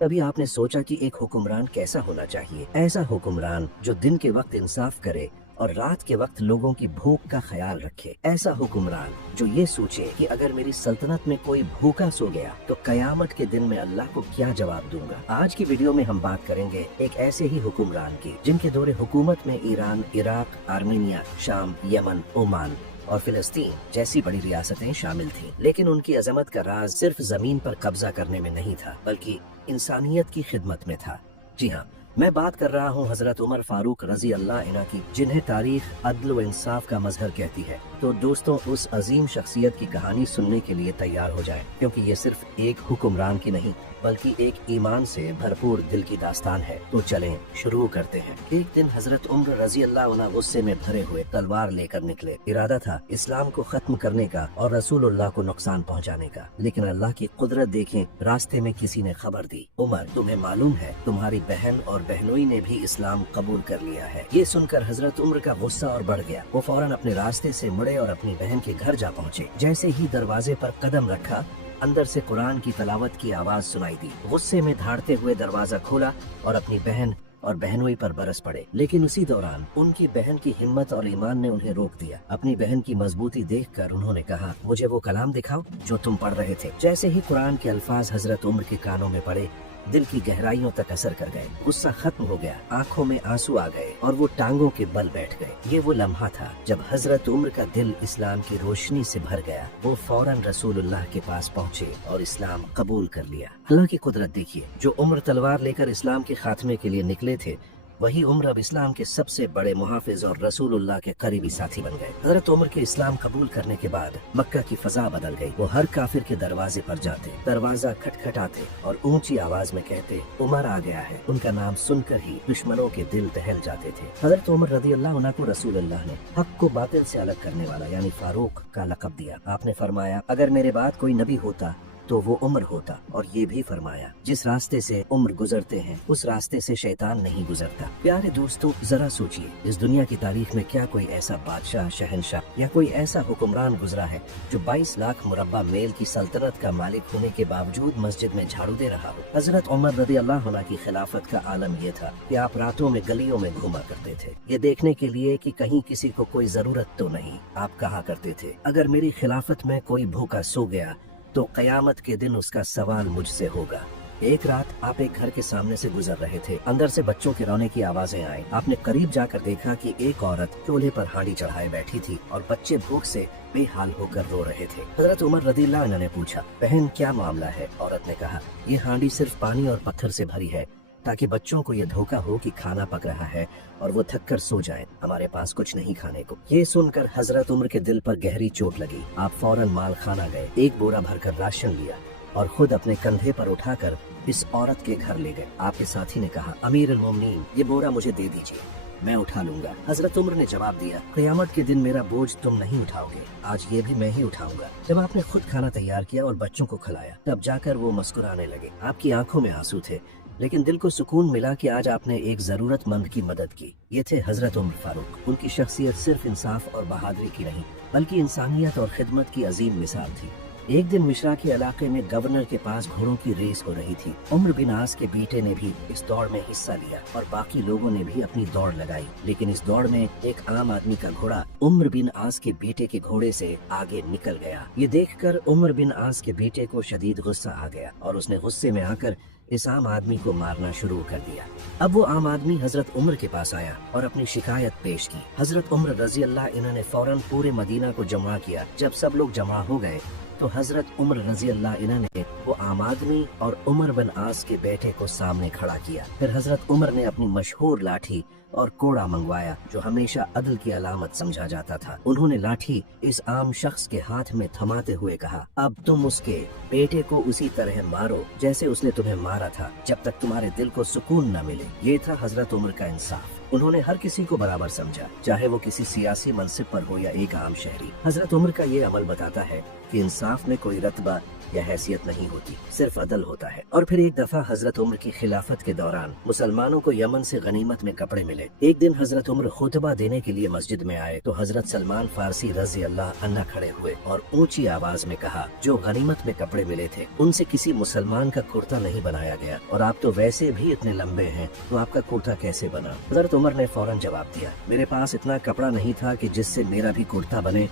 तभी आपने सोचा कि एक हुक्मरान कैसा होना चाहिए। ऐसा हुक्मरान जो दिन के वक्त इंसाफ करे और रात के वक्त लोगों की भूख का ख्याल रखे। ऐसा हुक्मरान जो ये सोचे कि अगर मेरी सल्तनत में कोई भूखा सो गया तो कयामत के दिन में अल्लाह को क्या जवाब दूंगा। आज की वीडियो में हम बात करेंगे एक ऐसे ही हुक्मरान की जिनके दौरे हुकूमत में ईरान, इराक, आर्मेनिया, शाम, यमन, ओमान और फिलिस्तीन जैसी बड़ी रियासतें शामिल थीं। लेकिन उनकी अजमत का राज सिर्फ जमीन पर कब्जा करने में नहीं था, बल्कि इंसानियत की खिदमत में था। जी हाँ, मैं बात कर रहा हूँ हजरत उमर फारूक रजी अल्लाह इन्हा की, जिन्हें तारीख अदल व इंसाफ का मजहर कहती है। तो दोस्तों, उस अजीम शख्सियत की कहानी सुनने के लिए तैयार हो जाएं, क्योंकि ये सिर्फ एक हुक्मरान की नहीं बल्कि एक ईमान से भरपूर दिल की दास्तान है। तो चलें शुरू करते हैं। एक दिन हजरत उमर रजी अल्लाह अन्हु गुस्से में भरे हुए तलवार लेकर निकले। इरादा था इस्लाम को खत्म करने का और रसूलुल्लाह को नुकसान पहुंचाने का। लेकिन अल्लाह की कुदरत देखें, रास्ते में किसी ने खबर दी, उमर तुम्हें मालूम है तुम्हारी बहन और बहनोई ने भी इस्लाम कबूल कर लिया है। ये सुनकर हजरत उमर का गुस्सा और बढ़ गया। वो फौरन अपने रास्ते से मुड़े और अपनी बहन के घर जा पहुँचे। जैसे ही दरवाजे पर कदम रखा, अंदर से कुरान की तलावत की आवाज सुनाई दी। गुस्से में धाड़ते हुए दरवाजा खोला और अपनी बहन और बहनोई पर बरस पड़े। लेकिन उसी दौरान उनकी बहन की हिम्मत और ईमान ने उन्हें रोक दिया। अपनी बहन की मजबूती देखकर उन्होंने कहा, मुझे वो कलाम दिखाओ जो तुम पढ़ रहे थे। जैसे ही कुरान के अल्फाज हजरत उमर के कानों में पड़े, दिल की गहराइयों तक असर कर गए। गुस्सा खत्म हो गया, आंखों में आंसू आ गए और वो टांगों के बल बैठ गए। ये वो लम्हा था जब हजरत उमर का दिल इस्लाम की रोशनी से भर गया। वो फौरन रसूलुल्लाह के पास पहुँचे और इस्लाम कबूल कर लिया। अल्लाह की कुदरत देखिए, जो उमर तलवार लेकर इस्लाम के खात्मे के लिए निकले थे, वही उमर अब इस्लाम के सबसे बड़े मुहाफिज और रसूलुल्लाह के करीबी साथी बन गए। हजरत उमर के इस्लाम कबूल करने के बाद मक्का की फजा बदल गई। वो हर काफिर के दरवाजे पर जाते, दरवाजा खटखटाते और ऊंची आवाज में कहते, उमर आ गया है। उनका नाम सुनकर ही दुश्मनों के दिल दहल जाते थे। हजरत उमर रज़ी अल्लाह अन्हु को रसूलुल्लाह ने हक को बातिल से अलग करने वाला यानी फारूक का लक़ब दिया। आपने फरमाया, अगर मेरे बाद कोई नबी होता तो वो उमर होता। और ये भी फरमाया, जिस रास्ते से उमर गुजरते हैं उस रास्ते से शैतान नहीं गुजरता। प्यारे दोस्तों, जरा सोचिए, इस दुनिया की तारीख में क्या कोई ऐसा बादशाह, शहंशाह या कोई ऐसा हुक्मरान गुजरा है जो 22 लाख मुरब्बा मेल की सल्तनत का मालिक होने के बावजूद मस्जिद में झाड़ू दे रहा हो। हजरत उमर रज़ी अल्लाह अन्हु की खिलाफत का आलम ये था कि आप रातों में गलियों में घूमा करते थे, ये देखने के लिए कि कहीं किसी को कोई जरूरत तो नहीं। आप कहा करते थे, अगर मेरी खिलाफत में कोई भूखा सो गया तो कयामत के दिन उसका सवाल मुझसे होगा। एक रात आप एक घर के सामने से गुजर रहे थे। अंदर से बच्चों के रोने की आवाजें आई। आपने करीब जाकर देखा कि एक औरत चूल्हे पर हांडी चढ़ाए बैठी थी और बच्चे भूख से बेहाल होकर रो रहे थे। हजरत उमर रज़ियल्लाहु अन्हु ने पूछा, बहन क्या मामला है? औरत ने कहा, ये हांडी सिर्फ पानी और पत्थर से भरी है ताकि बच्चों को ये धोखा हो कि खाना पक रहा है और वो थक कर सो जाएं। हमारे पास कुछ नहीं खाने को। ये सुनकर हजरत उमर के दिल पर गहरी चोट लगी। आप फौरन माल खाना गए, एक बोरा भरकर राशन लिया और खुद अपने कंधे पर उठाकर इस औरत के घर ले गए। आपके साथी ने कहा, अमीर अल मोमिनीन, ये बोरा मुझे दे दीजिए, मैं उठा लूंगा। हजरत उमर ने जवाब दिया, क़यामत के दिन मेरा बोझ तुम नहीं उठाओगे, आज ये भी मैं ही उठाऊंगा। जब आपने खुद खाना तैयार किया और बच्चों को खिलाया, तब जाकर वो मुस्कुराने लगे। आपकी आंखों में आंसू थे, लेकिन दिल को सुकून मिला कि आज आपने एक जरूरतमंद की मदद की। ये थे हजरत उमर फारूक। उनकी शख्सियत सिर्फ इंसाफ और बहादुरी की नहीं, बल्कि इंसानियत और खिदमत की अजीम मिसाल थी। एक दिन मिश्रा के इलाके में गवर्नर के पास घोड़ों की रेस हो रही थी। उमर बिन आस के बेटे ने भी इस दौड़ में हिस्सा लिया और बाकी लोगों ने भी अपनी दौड़ लगाई। लेकिन इस दौड़ में एक आम आदमी का घोड़ा उमर बिन आस के बेटे के घोड़े से आगे निकल गया। ये देखकर उमर बिन आस के बेटे को शदीद गुस्सा आ गया और उसने गुस्से में आकर इस आम आदमी को मारना शुरू कर दिया। अब वो आम आदमी हजरत उमर के पास आया और अपनी शिकायत पेश की। हजरत उमर रज़ी अल्लाह अन्हु ने फौरन पूरे मदीना को जमा किया। जब सब लोग जमा हो गए तो हजरत उमर रज़ी अल्लाह अन्हु ने वो आम आदमी और उमर बिन आस के बेटे को सामने खड़ा किया। फिर हजरत उमर ने अपनी मशहूर लाठी और कोड़ा मंगवाया जो हमेशा अदल की अलामत समझा जाता था। उन्होंने लाठी इस आम शख्स के हाथ में थमाते हुए कहा, अब तुम उसके बेटे को उसी तरह मारो जैसे उसने तुम्हें मारा था, जब तक तुम्हारे दिल को सुकून न मिले। ये था हजरत उमर का इंसाफ। उन्होंने हर किसी को बराबर समझा, चाहे वो किसी सियासी मनसिब पर हो या एक आम शहरी। हजरत उमर का ये अमल बताता है कि इंसाफ में कोई रतबा या हैसियत नहीं होती, सिर्फ अदल होता है। और फिर एक दफा हजरत उमर की खिलाफत के दौरान मुसलमानों को यमन से गनीमत में कपड़े मिले। मिले। एक दिन हजरत उमर खुतबा देने के लिए मस्जिद में आए तो हजरत सलमान फारसी रजी अल्लाह अन्ना खड़े हुए और ऊंची आवाज में कहा, जो गनीमत में कपड़े मिले थे उनसे किसी मुसलमान का कुर्ता नहीं बनाया गया, और आप तो वैसे भी इतने लंबे हैं, तो आपका कुर्ता कैसे बना? हजरत उमर ने फौरन जवाब दिया, मेरे पास इतना कपड़ा नहीं था कि जिससे मेरा भी कुर्ता बने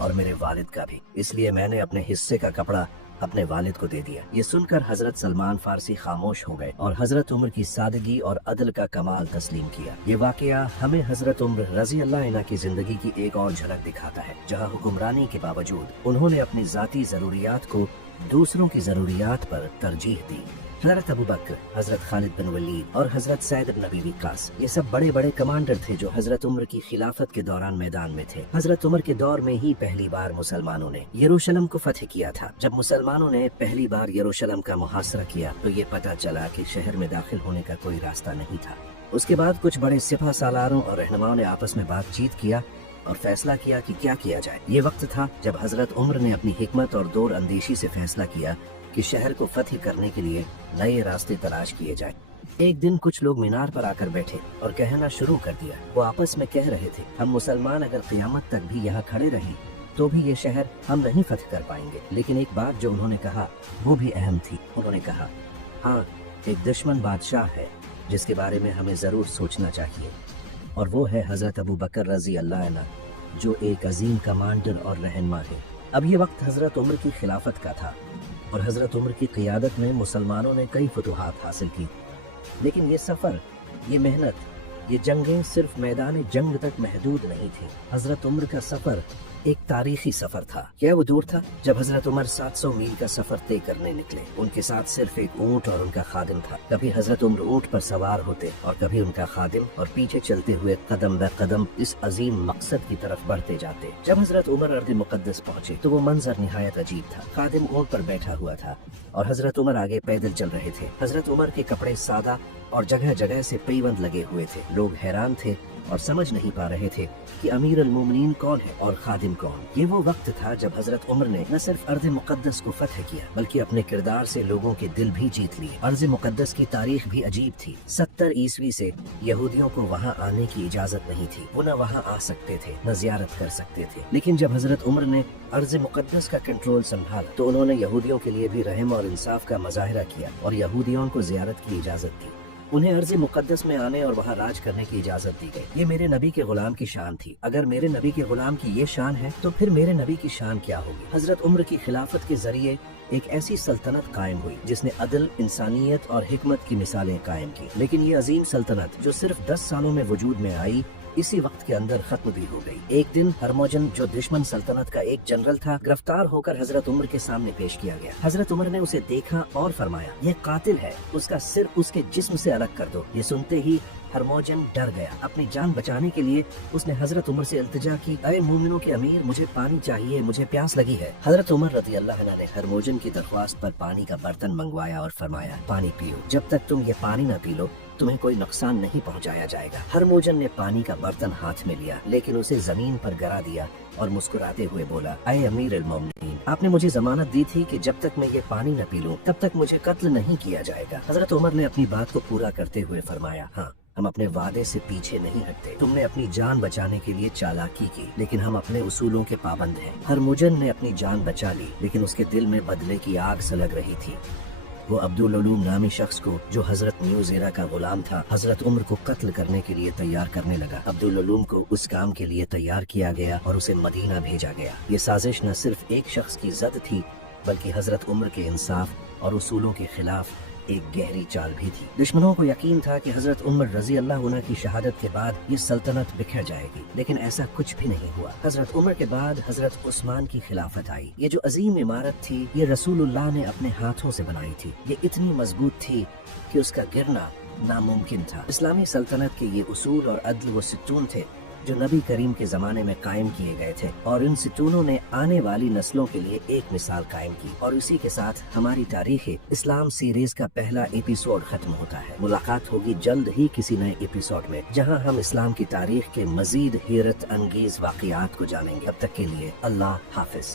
और मेरे वालिद का भी, इसलिए मैंने अपने हिस्से का कपड़ा अपने वालिद को दे दिया। ये सुनकर हजरत सलमान फारसी खामोश हो गए और हजरत उमर की सादगी और अदल का कमाल तस्लीम किया। ये वाकया हमें हजरत उमर रजी अल्लाह अन्हु की जिंदगी की एक और झलक दिखाता है, जहाँ हुक्मरानी के बावजूद उन्होंने अपनी जाती जरूरियात को दूसरों की जरूरियात पर तरजीह दी। हजरत अबू बकर, हजरत खालिद बिन वलीद और हजरत सैद बिन नबी वक्कास, ये सब बड़े बड़े कमांडर थे जो हजरत उमर की खिलाफत के दौरान मैदान में थे। हजरत उमर के दौर में ही पहली बार मुसलमानों ने यरूशलेम को फतह किया था। जब मुसलमानों ने पहली बार यरूशलेम का मुहासरा किया तो ये पता चला कि शहर में दाखिल होने का कोई रास्ता नहीं था। उसके बाद कुछ बड़े सिपह सालारों और रहनुमाओं ने आपस में बातचीत किया और फैसला किया कि क्या किया जाए। ये वक्त था जब हजरत उमर ने अपनी हिकमत और दूर अंदेशी से फैसला किया कि शहर को फतह करने के लिए नए रास्ते तलाश किए जाए। एक दिन कुछ लोग मीनार पर आकर बैठे और कहना शुरू कर दिया। वो आपस में कह रहे थे, हम मुसलमान अगर क़यामत तक भी यहाँ खड़े रहे तो भी ये शहर हम नहीं फतह कर पाएंगे। लेकिन एक बात जो उन्होंने कहा वो भी अहम थी। उन्होंने कहा, हाँ, एक दुश्मन बादशाह है जिसके बारे में हमें जरूर सोचना चाहिए, और वो है हजरत अबू बकर रजी अल्लाह अन्हु, जो एक अजीम कमांडर और रहनुमा है। अब ये वक्त हजरत उमर की खिलाफत का था और हजरत उमर की क़ियादत में मुसलमानों ने कई फतूहात हासिल की। लेकिन ये सफ़र, ये मेहनत, ये जंगें सिर्फ मैदान जंग तक महदूद नहीं थी। हजरत उमर का सफ़र एक तारीखी सफर था। क्या वो दूर था जब हजरत उमर 700 मील का सफर तय करने निकले? उनके साथ सिर्फ एक ऊंट और उनका खादिम था। कभी हजरत उमर ऊंट पर सवार होते और कभी उनका खादिम, और पीछे चलते हुए कदम ब कदम इस अजीम मकसद की तरफ बढ़ते जाते। जब हजरत उमर अर्द मुकद्दस पहुँचे तो वो मंजर निहायत अजीब था। खादिम ऊंट पर बैठा हुआ था और हजरत उमर आगे पैदल चल रहे थे। हजरत उमर के कपड़े सादा और जगह जगह से पैबंद लगे हुए थे। लोग हैरान थे और समझ नहीं पा रहे थे कि अमीर अल मोमिनीन कौन है और खादिम कौन। ये वो वक्त था जब हजरत उमर ने न सिर्फ अर्ज़ मुक़द्दस को फतह किया बल्कि अपने किरदार से लोगों के दिल भी जीत लिए। अर्ज़ मुक़द्दस की तारीख भी अजीब थी। 70 ईस्वी से यहूदियों को वहाँ आने की इजाजत नहीं थी। वो न वहाँ आ सकते थे न ज़ियारत कर सकते थे। लेकिन जब हजरत उमर ने अर्ज़ मुक़द्दस का कंट्रोल संभाला तो उन्होंने यहूदियों के लिए भी रहम और इंसाफ का मुज़ाहिरा किया और यहूदियों को ज़ियारत की इजाजत दी। उन्हें अर्ज़ मुक़द्दस में आने और वहाँ राज करने की इजाजत दी गई। ये मेरे नबी के गुलाम की शान थी। अगर मेरे नबी के गुलाम की ये शान है तो फिर मेरे नबी की शान क्या होगी? हजरत उमर की खिलाफत के जरिए एक ऐसी सल्तनत कायम हुई जिसने अदल, इंसानियत और हिकमत की मिसालें कायम की। लेकिन ये अजीम सल्तनत जो सिर्फ 10 सालों में वजूद में आई, इसी वक्त के अंदर खत्म भी हो गई। एक दिन हरमोजन, जो दुश्मन सल्तनत का एक जनरल था, गिरफ्तार होकर हजरत उमर के सामने पेश किया गया। हजरत उमर ने उसे देखा और फरमाया, यह कातिल है, उसका सिर उसके जिस्म से अलग कर दो। ये सुनते ही हरमोजन डर गया। अपनी जान बचाने के लिए उसने हजरत उमर से इल्तिजा की, अरे मोमिनों के अमीर, मुझे पानी चाहिए, मुझे प्यास लगी है। हजरत उमर रज़ी अल्लाह अन्हु ने हरमोजन की दरख्वास्त पर पानी का बर्तन मंगवाया और फरमाया, पानी पियो, जब तक तुम ये पानी न पी लो तुम्हें कोई नुकसान नहीं पहुंचाया जाएगा। हरमोजन ने पानी का बर्तन हाथ में लिया लेकिन उसे जमीन पर गिरा दिया और मुस्कुराते हुए बोला, अय अमीर अल मोमिनीन, आपने मुझे जमानत दी थी कि जब तक मैं ये पानी न पी लूं तब तक मुझे कत्ल नहीं किया जाएगा। हजरत उमर ने अपनी बात को पूरा करते हुए फरमाया, हाँ, हम अपने वादे से पीछे नहीं हटते। तुमने अपनी जान बचाने के लिए चालाकी की लेकिन हम अपने उसूलों के पाबंद हैं। हरमोजन ने अपनी जान बचा ली लेकिन उसके दिल में बदले की आग सुलग रही थी। वो अब्दुल उलूम नामी शख्स को, जो हजरत न्यूज़ेरा का गुलाम था, हजरत उमर को कत्ल करने के लिए तैयार करने लगा। अब्दुल उलूम को उस काम के लिए तैयार किया गया और उसे मदीना भेजा गया। ये साजिश न सिर्फ एक शख्स की जद थी बल्कि हजरत उमर के इंसाफ और उसूलों के खिलाफ एक गहरी चाल भी थी। दुश्मनों को यकीन था कि हजरत उमर रजी अल्लाह अन्हु की शहादत के बाद ये सल्तनत बिखर जाएगी, लेकिन ऐसा कुछ भी नहीं हुआ। हजरत उमर के बाद हजरत उस्मान की खिलाफत आई। ये जो अजीम इमारत थी ये रसूलुल्लाह ने अपने हाथों से बनाई थी। ये इतनी मजबूत थी कि उसका गिरना नामुमकिन था। इस्लामी सल्तनत के ये उसूल और अदल वो सितून थे जो नबी करीम के जमाने में कायम किए गए थे और इन सितूनों ने आने वाली नस्लों के लिए एक मिसाल कायम की। और इसी के साथ हमारी तारीख इस्लाम सीरीज का पहला एपिसोड खत्म होता है। मुलाकात होगी जल्द ही किसी नए एपिसोड में जहां हम इस्लाम की तारीख के मजीद हैरत अंगेज वाकयात को जानेंगे। अब तक के लिए अल्लाह हाफिज।